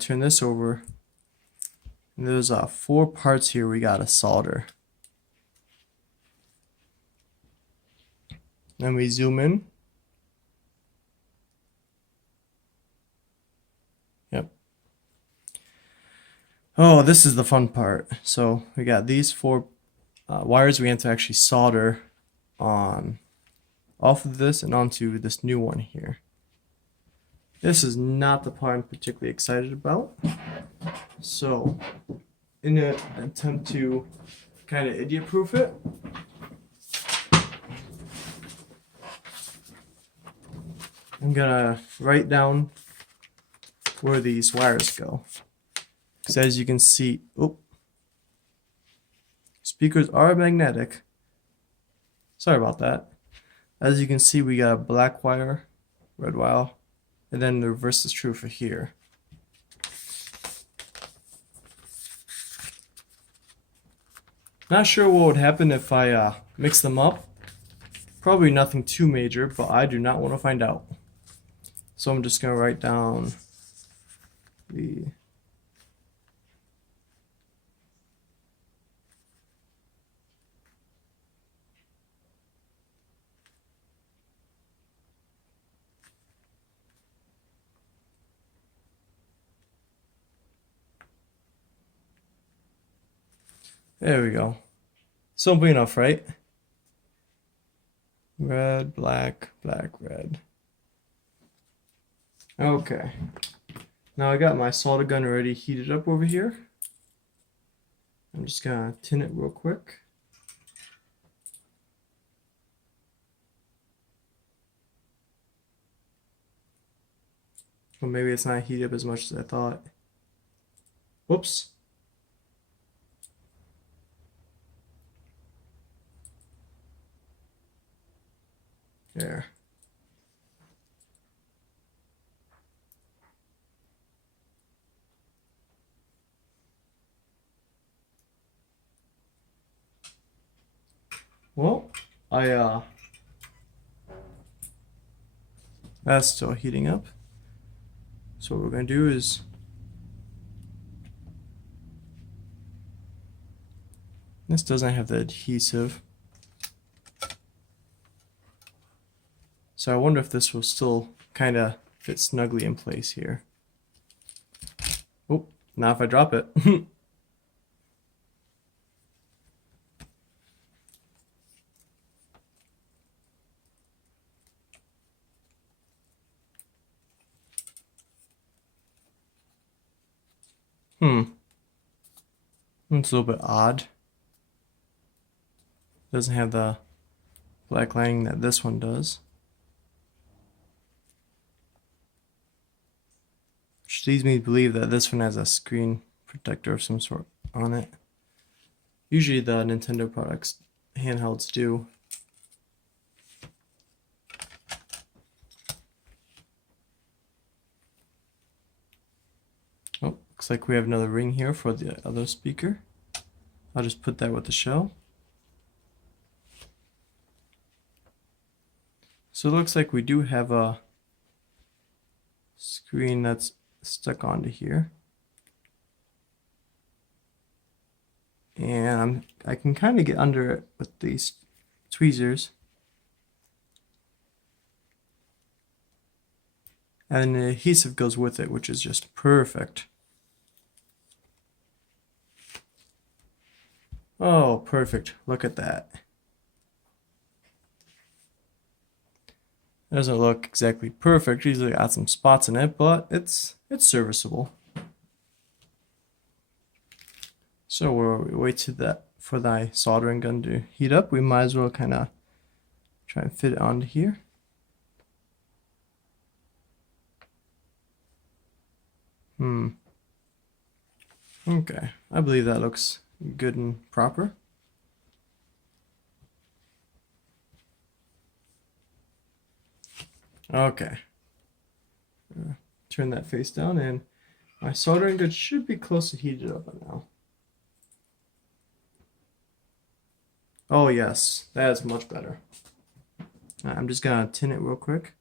turn this over. And there's 4 parts here we gotta solder. Then we zoom in. Yep. Oh, this is the fun part. So we got these 4 wires we have to actually solder on off of this and onto this new one here. This is not the part I'm particularly excited about. So in an attempt to kind of idiot proof it, I'm gonna write down where these wires go. Because as you can see, speakers are magnetic. Sorry about that. As you can see, we got a black wire, red wire, and then the reverse is true for here. Not sure what would happen if I mix them up. Probably nothing too major, but I do not want to find out. So I'm just going to write down the there we go. Simple enough, right? Red, black, black, red. Okay. Now I got my solder gun already heated up over here. I'm just gonna tin it real quick. Well, maybe it's not heated up as much as I thought. Whoops. There. Well, that's still heating up. So what we're going to do is this doesn't have the adhesive. So I wonder if this will still kind of fit snugly in place here. Oh, now if I drop it. It's a little bit odd. Doesn't have the black lining that this one does. Which leads me to believe that this one has a screen protector of some sort on it. Usually the Nintendo products, handhelds do. Oh, looks like we have another ring here for the other speaker. I'll just put that with the shell. So it looks like we do have a screen that's stuck onto here. And I can kind of get under it with these tweezers. And the adhesive goes with it, which is just perfect. Oh, perfect. Look at that. It doesn't look exactly perfect. Usually got some spots in it, but it's serviceable. So while we wait for the soldering gun to heat up, we might as well kind of try and fit it onto here. Okay, I believe that looks good and proper. Okay. Turn that face down, and my soldering gun should be close to heated up by now. Oh yes, that is much better. I'm just gonna tin it real quick.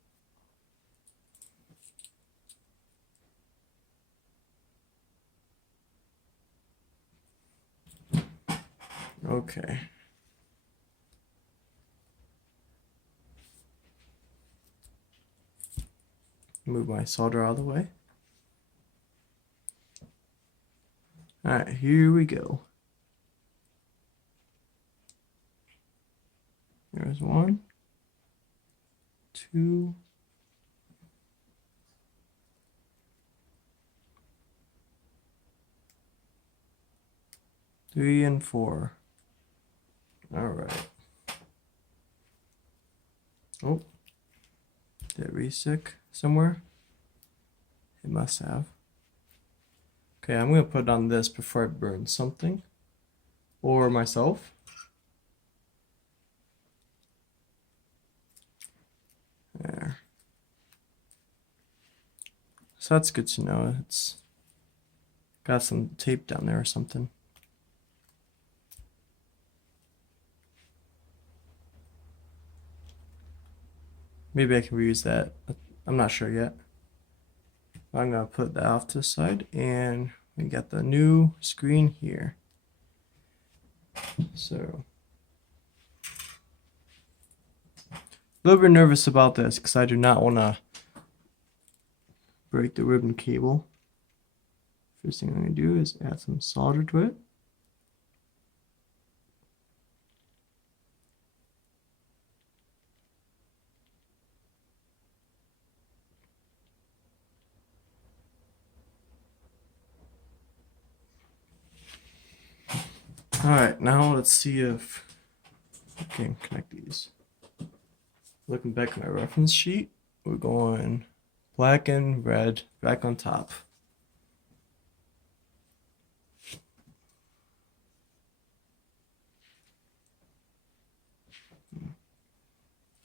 Okay. Move my solder out of the way. Alright, here we go. There's 1, 2, 3, and 4. Alright. Oh, did it restick somewhere? It must have. Okay, I'm gonna put on this before I burn something. Or myself. There. So that's good to know. It's got some tape down there or something. Maybe I can reuse that. I'm not sure yet. I'm gonna put that off to the side, and we got the new screen here. So a little bit nervous about this because I do not want to break the ribbon cable. First thing I'm gonna do is add some solder to it. Alright, now let's see if we can connect these. Looking back at my reference sheet, we're going black and red, black on top.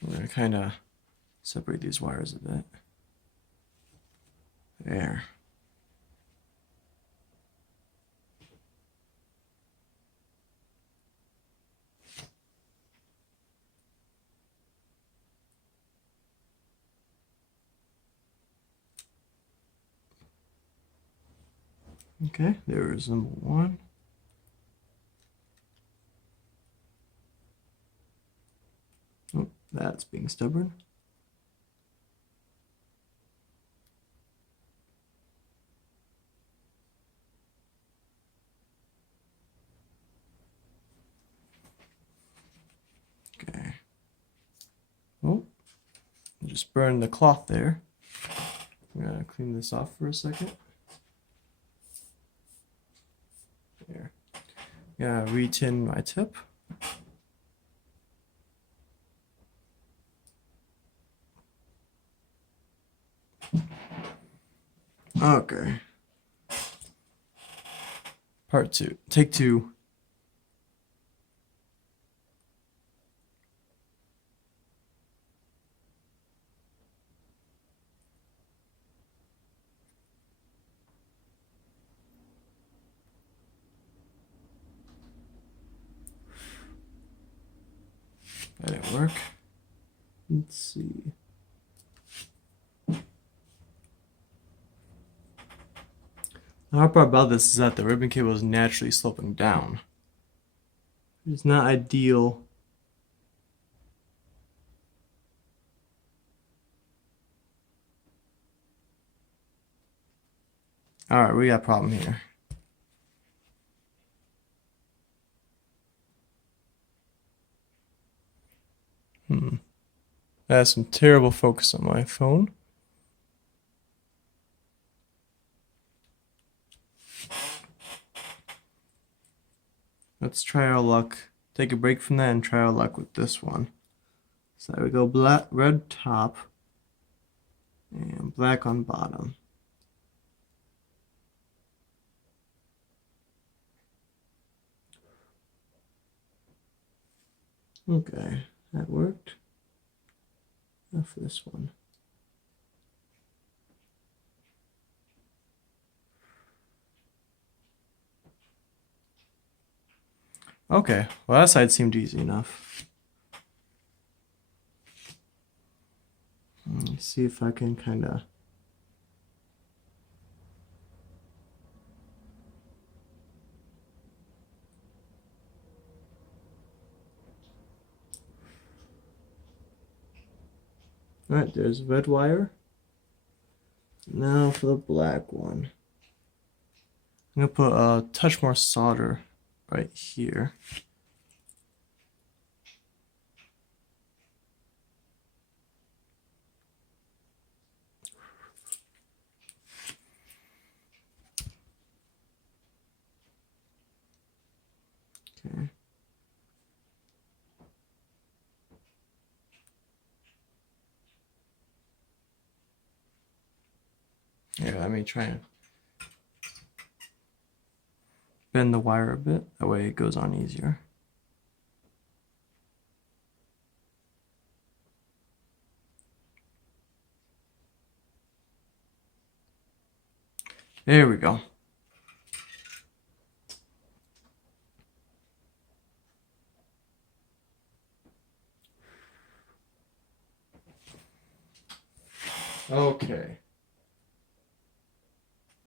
We're gonna kind of separate these wires a bit. There. Okay, there is number 1. Oh, that's being stubborn. Okay. Oh, just burned the cloth there. I'm gonna clean this off for a second. There. Yeah, re-tin my tip. Okay. Part 2. Take 2. That didn't work. Let's see. The hard part about this is that the ribbon cable is naturally sloping down. It's not ideal. Alright, we got a problem here. I have some terrible focus on my phone. Let's try our luck. Take a break from that and try our luck with this one. So there we go, black, red top, and black on bottom. Okay, that worked. Now for this one. Okay, well that side seemed easy enough. Let's see if I can kind of... Alright, there's red wire. Now for the black one. I'm gonna put a touch more solder right here. Okay. Yeah, let me try and bend the wire a bit. That way it goes on easier. There we go. Okay.